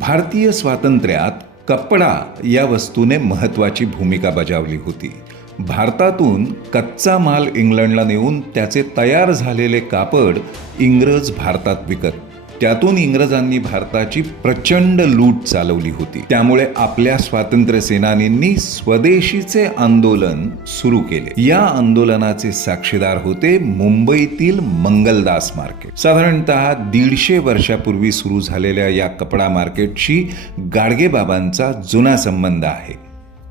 भारतीय स्वातंत्र्यात कपडा या वस्तूने महत्त्वाची भूमिका बजावली होती. भारतातून कच्चा माल इंग्लंडला नेऊन त्याचे तयार झालेले कापड इंग्रज भारतात विकत त्यातून इंग्रजांनी भारताची प्रचंड लूट चालवली होती. त्यामुळे आपल्या स्वातंत्र्य सेनानींनी स्वदेशीचे आंदोलन सुरू केले. या आंदोलनाचे साक्षीदार होते मुंबईतील मंगलदास मार्केट. साधारणतः दीडशे वर्षापूर्वी सुरू झालेल्या या कपडा मार्केटशी गाडगेबाबांचा जुना संबंध आहे.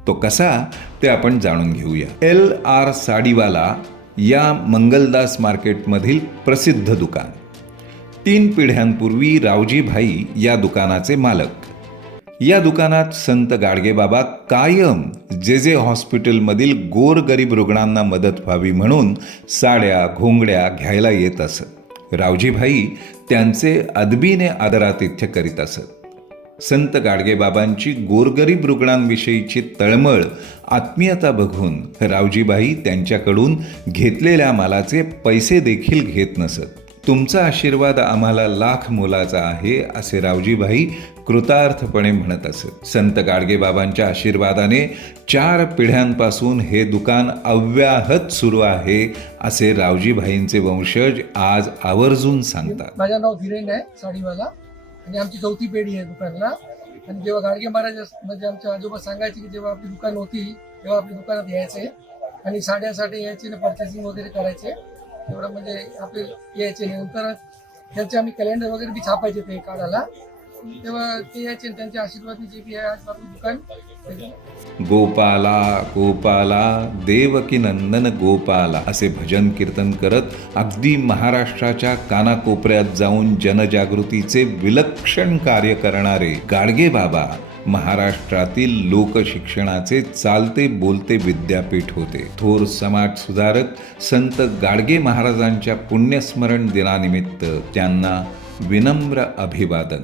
तो कसा ते आपण जाणून घेऊया. एल आर साडीवाला या मंगलदास मार्केटमधील प्रसिद्ध दुकान. तीन पिढ्यांपूर्वी रावजीभाई या दुकानाचे मालक. या दुकानात संत गाडगेबाबा कायम जे जे हॉस्पिटलमधील गोरगरीब रुग्णांना मदत व्हावी म्हणून साड्या घोंगड्या घ्यायला येत असत. रावजीभाई त्यांचे अदबीने आदरातिथ्य करीत असत. संत गाडगेबाबांची गोरगरीब रुग्णांविषयीची तळमळ आत्मीयता बघून रावजीबाई त्यांच्याकडून घेतलेल्या मालाचे पैसे देखील घेत नसत. तुमचा आशीर्वाद आम्हाला लाख मोलाचा आहे असे रावजीबाई कृतार्थपणे म्हणत असत संत गाडगेबाबांच्या आशीर्वादाने चार पिढ्यांपासून हे दुकान अव्याहत सुरू आहे असे रावजीभाईंचे वंशज आज आवर्जून सांगतात. माझं नाव धीरेन आहे साडीवाला. आणि आमची चौथी पिढी आहे दुकानला. आणि जेव्हा गाडगे महाराज म्हणजे आमच्या आजोबा सांगायचे की जेव्हा आपली दुकान होती तेव्हा आपल्या दुकानात यायचे. आणि साड्यासाठी यायचे ना पर्चेसिंग वगैरे करायचे. तेवढं म्हणजे आपले यायचे नंतर त्यांचे आम्ही कॅलेंडर वगैरे बी छापायचे ते काढायला. तेव्हा ते यायचे त्यांचे त्यांच्या आशीर्वादाने की दुकान गोपाला गोपाला देवकी नंदन गोपाला असे भजन कीर्तन करत अगदी महाराष्ट्राच्या कानाकोपऱ्यात जाऊन जनजागृतीचे विलक्षण कार्य करणारे गाडगे बाबा महाराष्ट्रातील लोकशिक्षणाचे चालते बोलते विद्यापीठ होते. थोर समाज सुधारक संत गाडगे महाराजांच्या पुण्यस्मरण दिनानिमित्त त्यांना विनम्र अभिवादन.